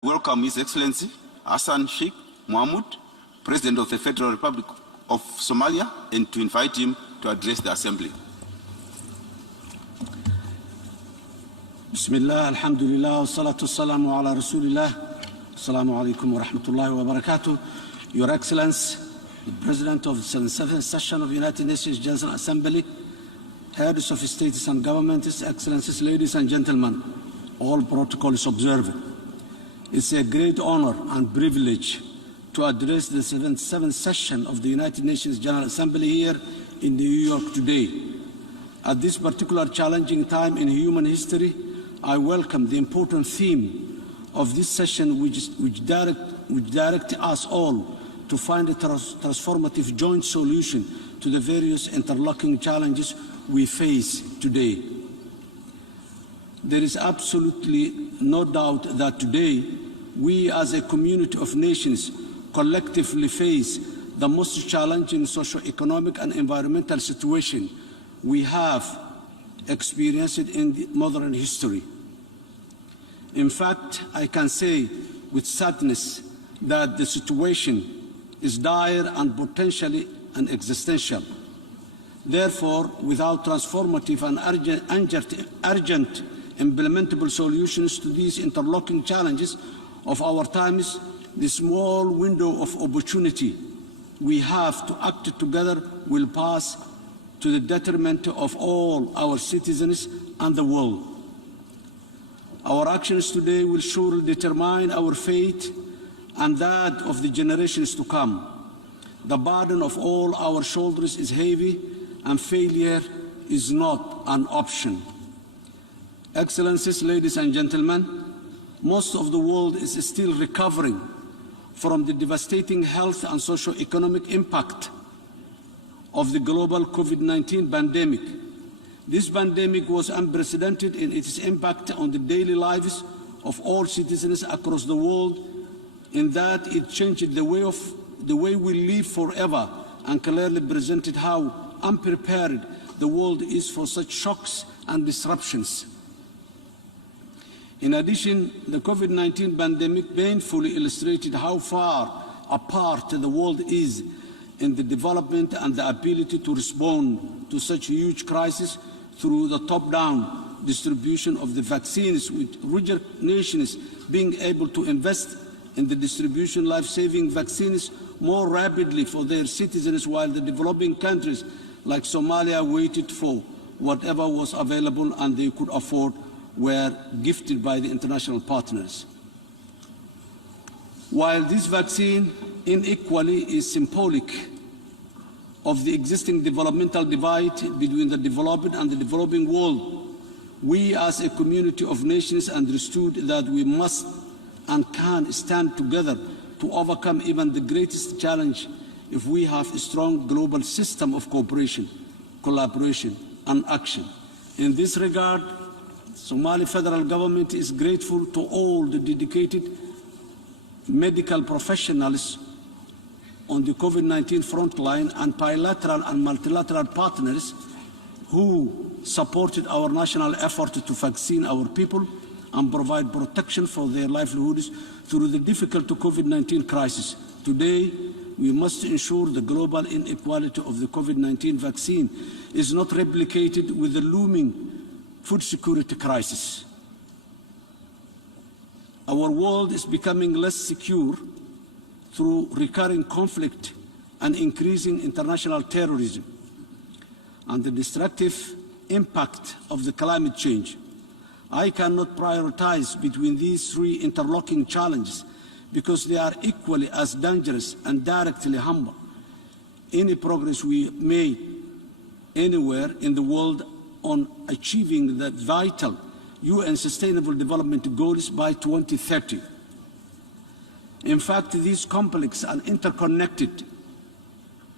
Welcome His Excellency Xasan Sheikh Mohamud, President of the Federal Republic of Somalia, and to invite him to address the Assembly. Bismillah, alhamdulillah, wassalatu wassalamu ala rasulillah. Assalamu alaikum wa rahmatullahi wa barakatuh. Your Excellency, the President of the 77th Session of the United Nations General Assembly, heads of states and governments, Excellencies, ladies and gentlemen, all protocols observed. It's a great honor and privilege to address the 77th session of the United Nations General Assembly here in New York today. At this particular challenging time in human history, I welcome the important theme of this session which direct us all to find a transformative joint solution to the various interlocking challenges we face today. There is absolutely no doubt that today we as a community of nations collectively face the most challenging socio-economic and environmental situation we have experienced in modern history. In fact, I can say with sadness that the situation is dire and potentially existential. Therefore, without transformative and urgent implementable solutions to these interlocking challenges of our times, the small window of opportunity we have to act together will pass to the detriment of all our citizens and the world. Our actions today will surely determine our fate and that of the generations to come. The burden of all our shoulders is heavy, and failure is not an option. Excellencies, ladies and gentlemen, most of the world is still recovering from the devastating health and socio-economic impact of the global COVID-19 pandemic. This pandemic was unprecedented in its impact on the daily lives of all citizens across the world, in that it changed the way we live forever and clearly presented how unprepared the world is for such shocks and disruptions. In addition, the COVID-19 pandemic painfully illustrated how far apart the world is in the development and the ability to respond to such huge crises through the top-down distribution of the vaccines, with richer nations being able to invest in the distribution of life-saving vaccines more rapidly for their citizens, while the developing countries like Somalia waited for whatever was available and they could afford were gifted by the international partners. While this vaccine inequally is symbolic of the existing developmental divide between the developed and the developing world, we as a community of nations understood that we must and can stand together to overcome even the greatest challenge if we have a strong global system of cooperation, collaboration, and action. In this regard, the Somali federal government is grateful to all the dedicated medical professionals on the COVID-19 front line and bilateral and multilateral partners who supported our national effort to vaccine our people and provide protection for their livelihoods through the difficult COVID-19 crisis. Today, we must ensure the global inequality of the COVID-19 vaccine is not replicated with the looming food security crisis. Our world is becoming less secure through recurring conflict and increasing international terrorism and the destructive impact of the climate change. I cannot prioritize between these three interlocking challenges because they are equally as dangerous and directly harmful. Any progress we make anywhere in the world on achieving the vital UN Sustainable Development Goals by 2030. In fact, these complex and interconnected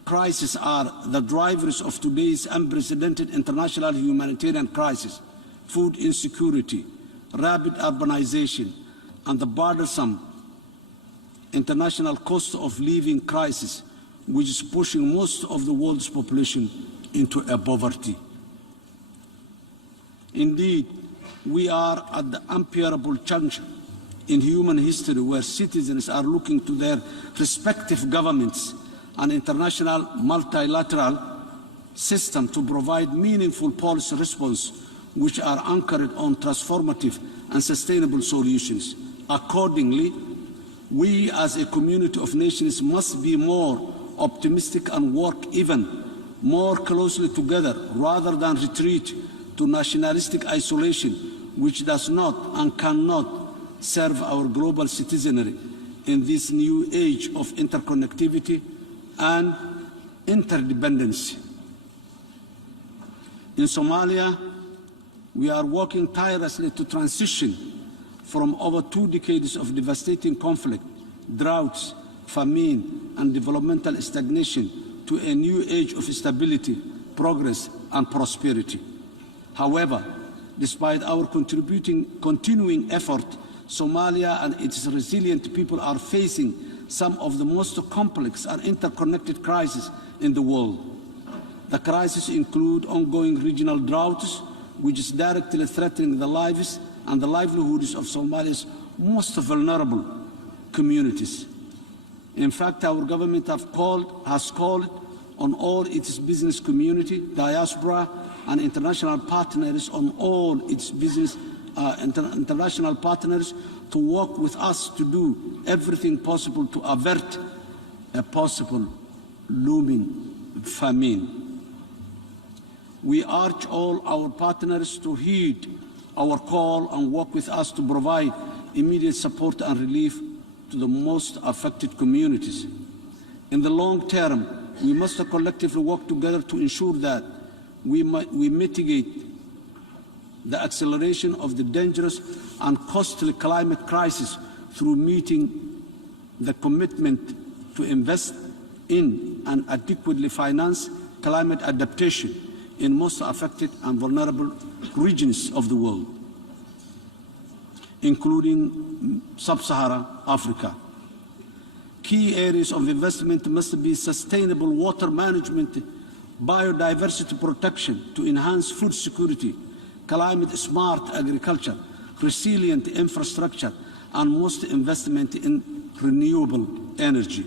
crises are the drivers of today's unprecedented international humanitarian crisis: food insecurity, rapid urbanization, and the burdensome international cost of living crisis, which is pushing most of the world's population into poverty. Indeed, we are at the unbearable juncture in human history where citizens are looking to their respective governments and international multilateral system to provide meaningful policy response which are anchored on transformative and sustainable solutions. Accordingly, we as a community of nations must be more optimistic and work even more closely together rather than retreat to nationalistic isolation, which does not and cannot serve our global citizenry in this new age of interconnectivity and interdependency. In Somalia, we are working tirelessly to transition from over 2 decades of devastating conflict, droughts, famine, and developmental stagnation to a new age of stability, progress, and prosperity. However, despite our continuing effort, Somalia and its resilient people are facing some of the most complex and interconnected crises in the world. The crises include ongoing regional droughts, which is directly threatening the lives and the livelihoods of Somalia's most vulnerable communities. In fact, our government has called on all its business community, diaspora, and international partners international partners to work with us to do everything possible to avert a possible looming famine. We urge all our partners to heed our call and work with us to provide immediate support and relief to the most affected communities. In the long term, we must collectively work together to ensure that we mitigate the acceleration of the dangerous and costly climate crisis through meeting the commitment to invest in and adequately finance climate adaptation in most affected and vulnerable regions of the world, including sub-Saharan Africa. Key areas of investment must be sustainable water management, biodiversity protection to enhance food security, climate-smart agriculture, resilient infrastructure, and most investment in renewable energy.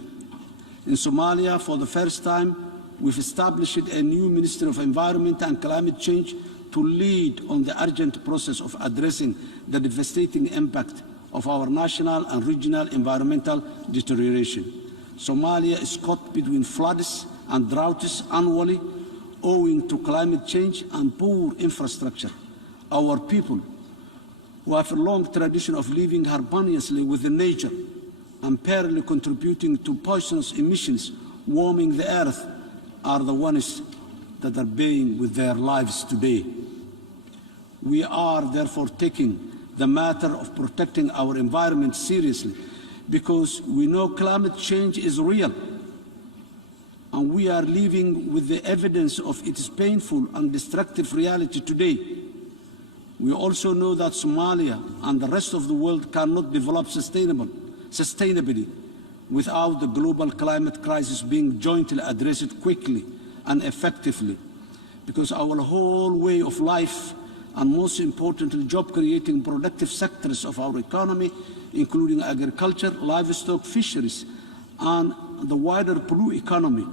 In Somalia, for the first time, we've established a new Ministry of Environment and Climate Change to lead on the urgent process of addressing the devastating impact of our national and regional environmental deterioration. Somalia is caught between floods and droughts annually owing to climate change and poor infrastructure. Our people, who have a long tradition of living harmoniously with nature and parallelly contributing to poisonous emissions warming the earth, are the ones that are paying with their lives today. We are therefore taking the matter of protecting our environment seriously because we know climate change is real and we are living with the evidence of its painful and destructive reality today. We also know that Somalia and the rest of the world cannot develop sustainably without the global climate crisis being jointly addressed quickly and effectively, because our whole way of life and most importantly job-creating productive sectors of our economy, including agriculture, livestock, fisheries, and the wider blue economy,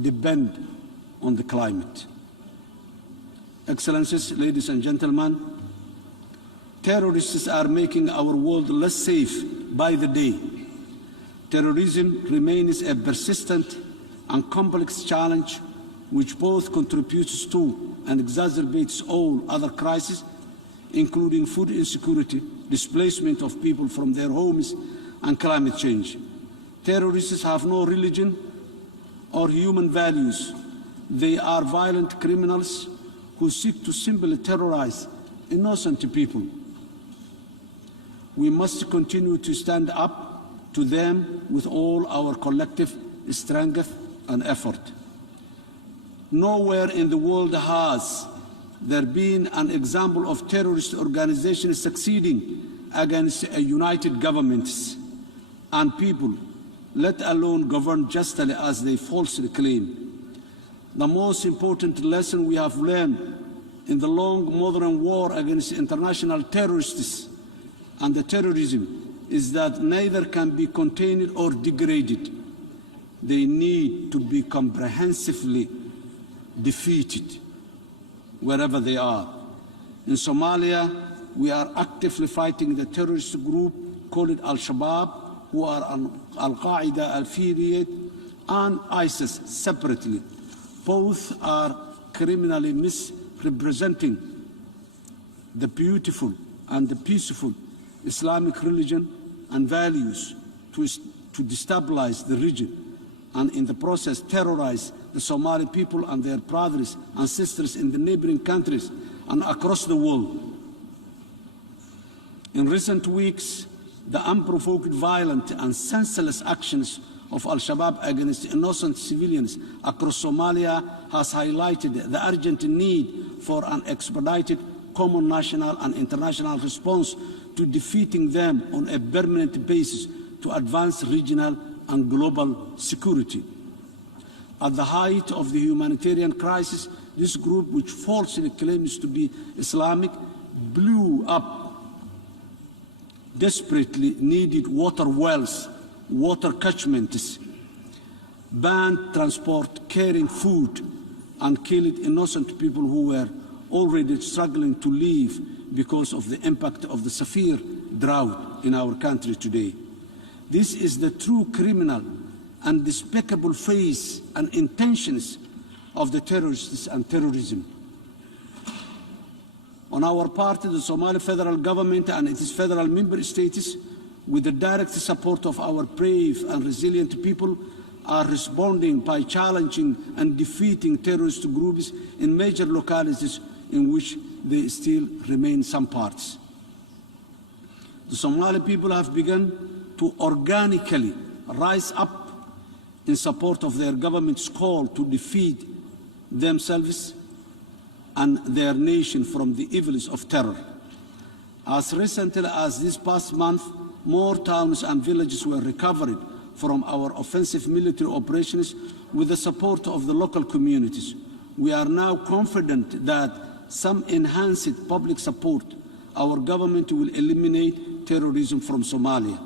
depend on the climate. Excellencies, ladies and gentlemen, terrorists are making our world less safe by the day. Terrorism remains a persistent and complex challenge which both contributes to and exacerbates all other crises, including food insecurity, displacement of people from their homes, and climate change. Terrorists have no religion or human values. They are violent criminals who seek to simply terrorize innocent people. We must continue to stand up to them with all our collective strength and effort. Nowhere in the world has there been an example of terrorist organizations succeeding against a united governments and people, let alone govern justly as they falsely claim. The most important lesson we have learned in the long modern war against international terrorists and the terrorism is that neither can be contained or degraded. They need to be comprehensively defeated wherever they are. In Somalia, we are actively fighting the terrorist group called Al-Shabaab, who are Al-Qaeda affiliate, and ISIS separately. Both are criminally misrepresenting the beautiful and the peaceful Islamic religion and values to destabilize the region, and in the process terrorize the Somali people and their brothers and sisters in the neighboring countries and across the world. In recent weeks, the unprovoked, violent and senseless actions of Al-Shabaab against innocent civilians across Somalia has highlighted the urgent need for an expedited common national and international response to defeating them on a permanent basis to advance regional and global security. At the height of the humanitarian crisis, this group, which falsely claims to be Islamic, blew up desperately needed water wells, water catchments, banned transport carrying food, and killed innocent people who were already struggling to live because of the impact of the severe drought in our country today. This is the true criminal and despicable face and intentions of the terrorists and terrorism. On our part, the Somali federal government and its federal member states, with the direct support of our brave and resilient people, are responding by challenging and defeating terrorist groups in major localities in which they still remain some parts. The Somali people have begun to organically rise up in support of their government's call to defeat themselves and their nation from the evils of terror. As recently as this past month, more towns and villages were recovered from our offensive military operations with the support of the local communities. We are now confident that some enhanced public support, our government will eliminate terrorism from Somalia.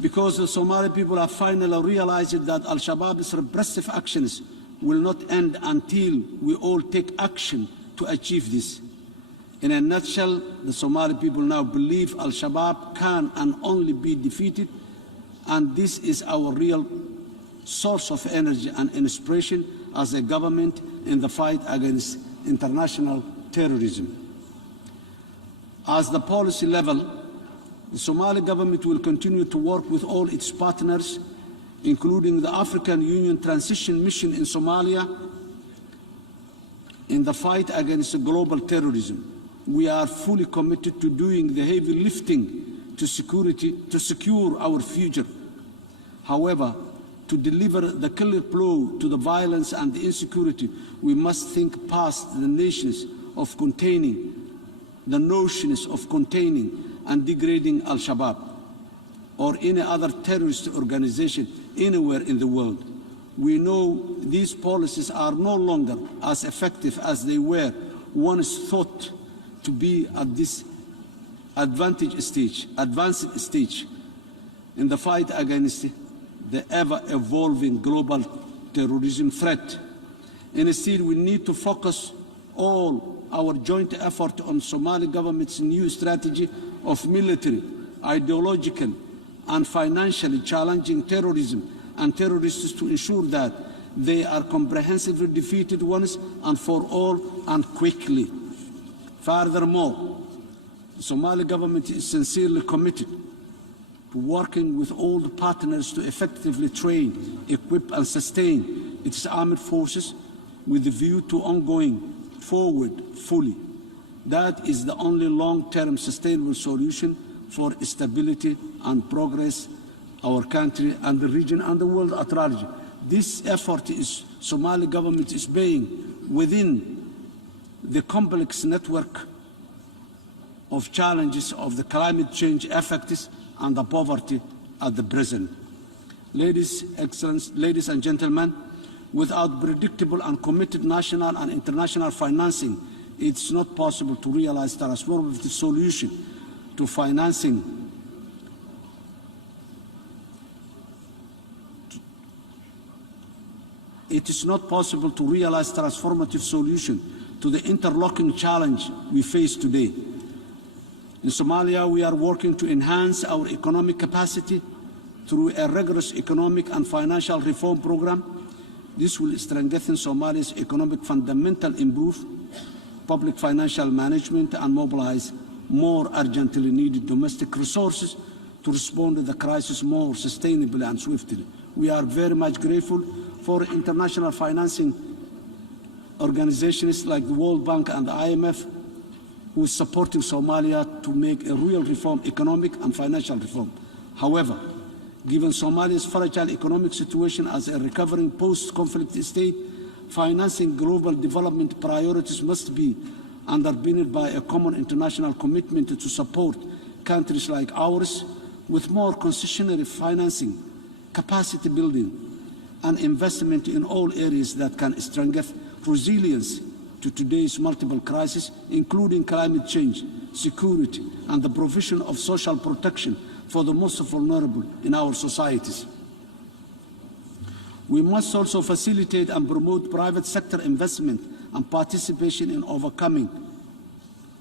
Because the Somali people have finally realized that Al-Shabaab's repressive actions will not end until we all take action to achieve this. In a nutshell, the Somali people now believe Al-Shabaab can and only be defeated, and this is our real source of energy and inspiration as a government in the fight against international terrorism. As the policy level, the Somali government will continue to work with all its partners, including the African Union Transition Mission in Somalia, in the fight against global terrorism. We are fully committed to doing the heavy lifting to secure our future. However, to deliver the killer blow to the violence and the insecurity, we must think past the notions of containing and degrading Al-Shabaab or any other terrorist organization anywhere in the world. We know these policies are no longer as effective as they were once thought to be at this advanced stage in the fight against the ever-evolving global terrorism threat. Instead, we need to focus all our joint effort on Somali government's new strategy of military, ideological, and financially challenging terrorism and terrorists to ensure that they are comprehensively defeated once and for all and quickly. Furthermore, the Somali government is sincerely committed to working with all the partners to effectively train, equip and sustain its armed forces with a view to ongoing forward fully. That is the only long-term sustainable solution for stability and progress our country and the region and the world at large. This effort is Somali government is paying within the complex network of challenges of the climate change effects and the poverty at the present. Ladies and gentlemen, without predictable and committed national and international financing, it's not possible to realize transformative solution to financing it is not possible to realize transformative solution to the interlocking challenge we face today. In Somalia, we are working to enhance our economic capacity through a rigorous economic and financial reform program. This will strengthen Somalia's economic fundamental, improve public financial management, and mobilize more urgently needed domestic resources to respond to the crisis more sustainably and swiftly. We are very much grateful for international financing organizations like the World Bank and the IMF, who is supporting Somalia to make a real reform, economic and financial reform. However, given Somalia's fragile economic situation as a recovering post-conflict state, financing global development priorities must be underpinned by a common international commitment to support countries like ours with more concessionary financing, capacity building, and investment in all areas that can strengthen resilience to today's multiple crises, including climate change, security, and the provision of social protection for the most vulnerable in our societies. We must also facilitate and promote private sector investment and participation in overcoming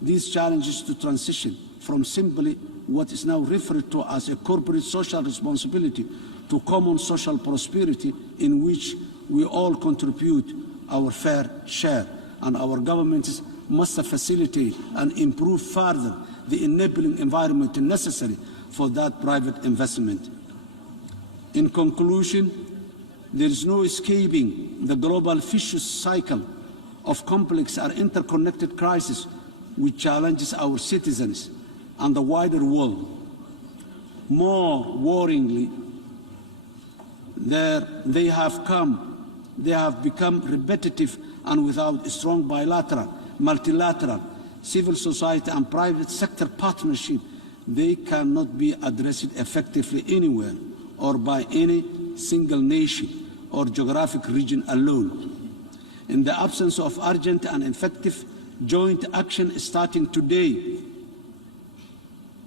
these challenges to transition from simply what is now referred to as a corporate social responsibility to common social prosperity, in which we all contribute our fair share, and our governments must facilitate and improve further the enabling environment necessary for that private investment. In conclusion, there is no escaping the global vicious cycle of complex and interconnected crises which challenges our citizens and the wider world. More worryingly, they have become repetitive and without a strong bilateral, multilateral, civil society and private sector partnership, they cannot be addressed effectively anywhere or by any single nation or geographic region alone. In the absence of urgent and effective joint action starting today,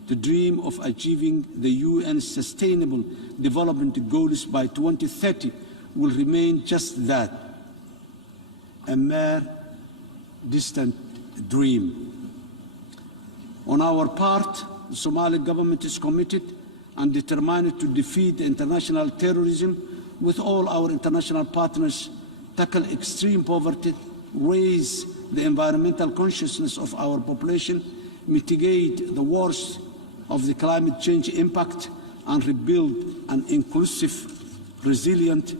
the dream of achieving the UN's Sustainable Development Goals by 2030 will remain just that, a mere distant dream. On our part, the Somali government is committed and determined to defeat international terrorism with all our international partners, tackle extreme poverty, raise the environmental consciousness of our population, mitigate the worst of the climate change impact, and rebuild an inclusive, resilient,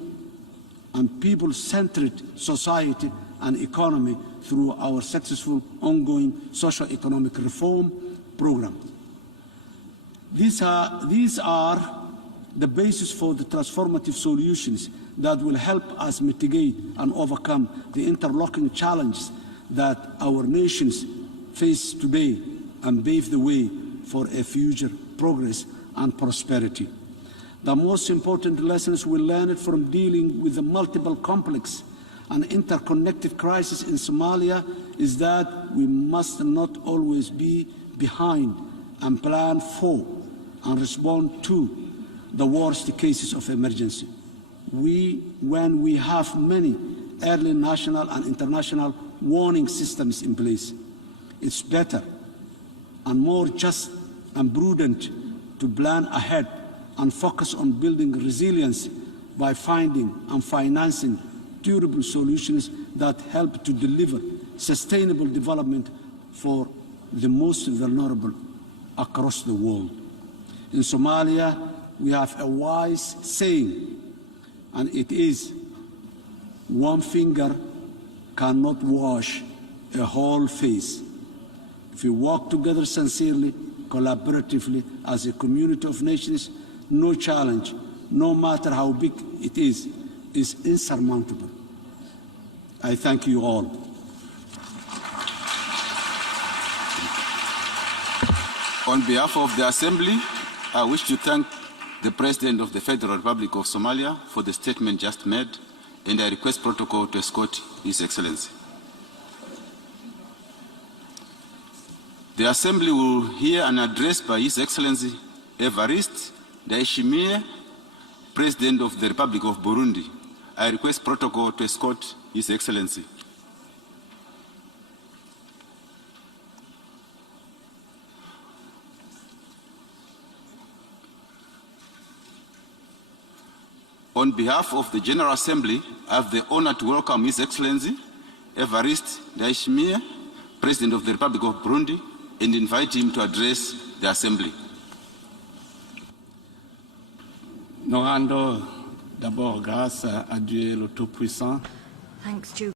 and people-centered society and economy through our successful ongoing socio-economic reform program. These are the basis for the transformative solutions that will help us mitigate and overcome the interlocking challenges that our nations face today and pave the way for a future progress and prosperity. The most important lessons we learned from dealing with the multiple complex and interconnected crises in Somalia is that we must not always be behind and plan for and respond to the worst cases of emergency. When we have many early national and international warning systems in place, it's better and more just and prudent to plan ahead and focus on building resilience by finding and financing durable solutions that help to deliver sustainable development for the most vulnerable across the world. In Somalia, we have a wise saying, and it is, one finger cannot wash a whole face. If we work together sincerely, collaboratively, as a community of nations, no challenge, no matter how big it is insurmountable. I thank you all. On behalf of the Assembly, I wish to thank the President of the Federal Republic of Somalia for the statement just made, and I request protocol to escort His Excellency. The Assembly will hear an address by His Excellency Evariste Ndayishimiye, President of the Republic of Burundi. I request protocol to escort His Excellency. On behalf of the General Assembly, I have the honor to welcome His Excellency Evariste Ndayishimiye, President of the Republic of Burundi, and invite him to address the Assembly. Nous rendons d'abord grâce à Dieu le Tout-Puissant. Thanks due